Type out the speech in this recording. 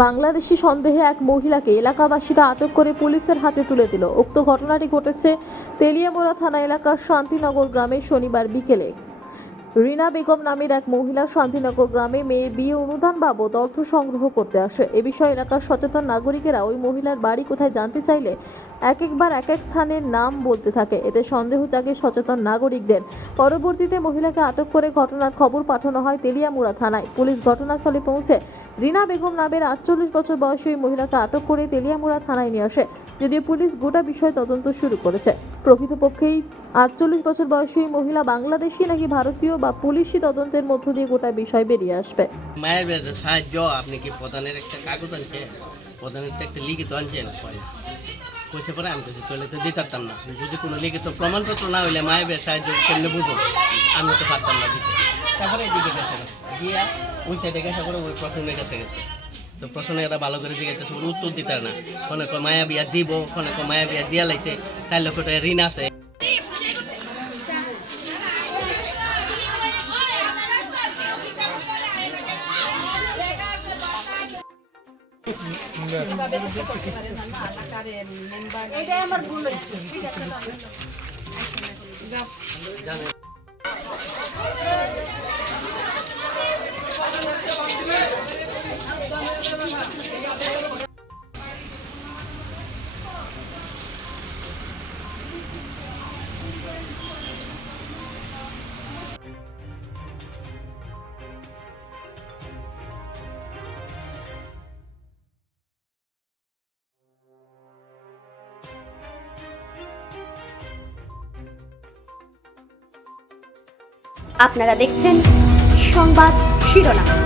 বাংলাদেশি সন্দেহে এক মহিলাকে এলাকাবাসীরা আটক করে পুলিশের হাতে তুলে দিল। উক্ত ঘটনাটি ঘটেছে তেলিয়ামুড়া থানা এলাকার শান্তিনগর গ্রামে শনিবার বিকেলে। রিনা বেগম নামের এক মহিলা শান্তিনগর গ্রামে মেয়ের বিয়ে অনুদান বাবদ অর্থ সংগ্রহ করতে আসে। এ বিষয়ে এলাকার সচেতন নাগরিকেরা ওই মহিলার বাড়ি কোথায় জানতে চাইলে একবার এক স্থানের নাম বলতে থাকে। এতে সন্দেহ জাগে সচেতন নাগরিকদের। পরবর্তীতে মহিলাকে আটক করে ঘটনার খবর পাঠানো হয় তেলিয়ামুড়া থানায়। পুলিশ ঘটনাস্থলে পৌঁছে রিনা বেগম নামের 48 বছর বয়সী ওই মহিলাকে আটক করে তেলিয়ামুড়া থানায় নিয়ে আসে। যদিও পুলিশ গোটা বিষয়ে তদন্ত শুরু করেছে। প্রকৃতপক্ষেই 48 বছর বয়সী মহিলা বাংলাদেশি নাকি ভারতীয় বা পুলিশি তদন্তের মধ্য দিয়ে গোটা বিষয় বেরিয়ে আসবে। মায়ের বেজে সাহায্য আপনি কি প্রধানের একটা কাগজ আনছেন, প্রধানের একটা লিখিত আনছেন কইছে পরে আমি কিছু চলে তো দিতাম না। যদি কোনো লিখিত প্রমাণপত্র না হইলে মায়ের বেশ সাহায্য কেমনে বুঝবো, আমি তো পারতাম না দিতে। তারপরে এদিকে গেছে গিয়া ওই সাইডে গেছে পরে ওই প্রশ্নের কাছে গেছে। তো প্রশ্নে এরা ভালো করে জিজ্ঞাসা উত্তর দিতে না। কোনে কয় মায়া বিয়া দিব, কোনে কয় মায়া বিয়া দিয়া লাইছে, 4 লক্ষ টাকা ঋণ আছে। এটাই আমার ভুল হয়েছে। আপনারা দেখছেন সংবাদ শিরোনাম।